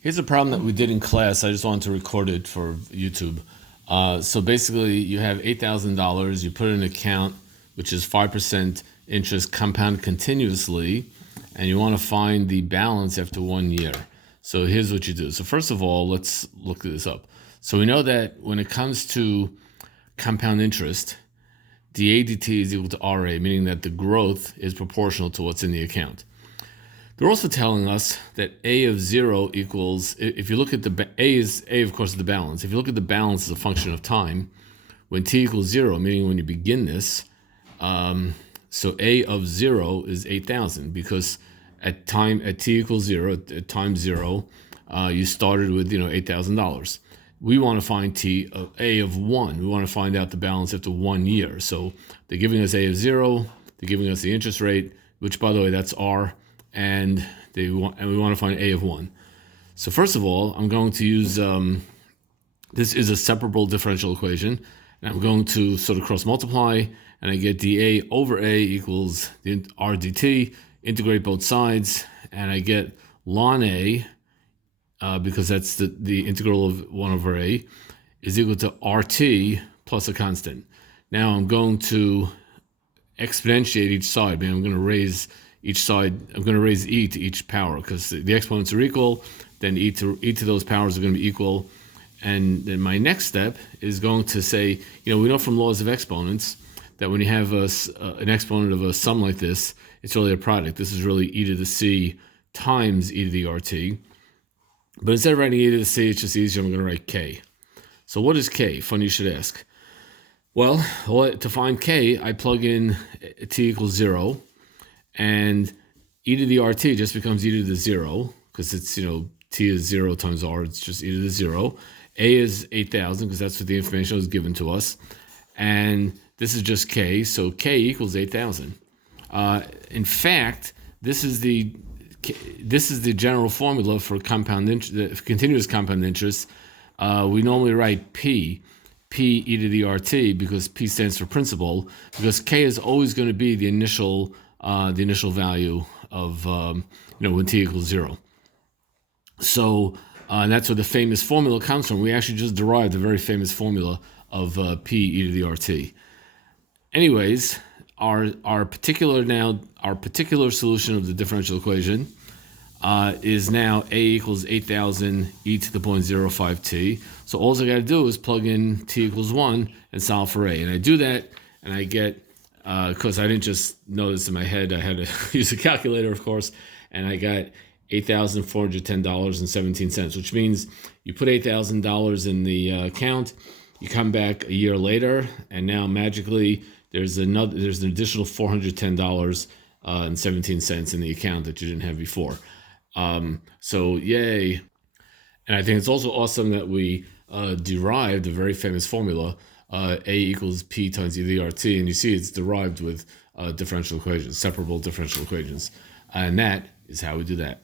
Here's a problem that we did in class. I just wanted to record it for YouTube. So basically, you have $8,000. You put in an account, which is 5% interest compounded continuously, and you want to find the balance after 1 year. So here's what you do. So first of all, let's look this up. So we know that when it comes to compound interest, the ADT is equal to RA, meaning that the growth is proportional to what's in the account. They're also telling us that A of 0 equals, if you look at A of course is the balance. If you look at the balance as a function of time, when t equals 0, meaning when you begin this, so A of 0 is 8,000 because at t equals 0, at time 0, you started with $8,000. We want to find A of 1. We want to find out the balance after 1 year. So they're giving us A of 0. They're giving us the interest rate, which by the way that's R. And we want to find A of 1. So first of all, I'm going to use, this is a separable differential equation, and I'm going to sort of cross multiply, and I get dA over A equals the R dt, integrate both sides, and I get ln A, because that's the integral of 1 over A, is equal to RT plus a constant. Now I'm going to exponentiate each side, meaning I'm going to raise each side. I'm going to raise e to each power because the exponents are equal. Then e to those powers are going to be equal. And then my next step is going to say, we know from laws of exponents that when you have an exponent of a sum like this, it's really a product. This is really e to the c times e to the rt. But instead of writing e to the c, it's just easier. I'm going to write k. So what is k? Funny you should ask. Well, to find k, I plug in t equals 0. And e to the rt just becomes e to the 0 because it's, t is 0 times r, it's just e to the 0. A is 8,000 because that's what the information was given to us. And this is just k, so k equals 8,000. In fact, this is the general formula for continuous compound interest. We normally write P e to the rt because P stands for principal, because k is always going to be the initial value of when t equals 0. So and that's where the famous formula comes from. We actually just derived a very famous formula of P e to the RT. Anyways, our particular solution of the differential equation is now A equals 8,000 e to the 0.05 t. So all I got to do is plug in t equals 1 and solve for A. And I do that, and I get, because I didn't just know this in my head, I had to use a calculator, of course, and I got $8,410.17, which means you put $8,000 in the account, you come back a year later, and now magically there's an additional $410.17 in the account that you didn't have before. So yay. And I think it's also awesome that we derived a very famous formula, A equals P times E to the RT, and you see it's derived with differential equations, separable differential equations. And that is how we do that.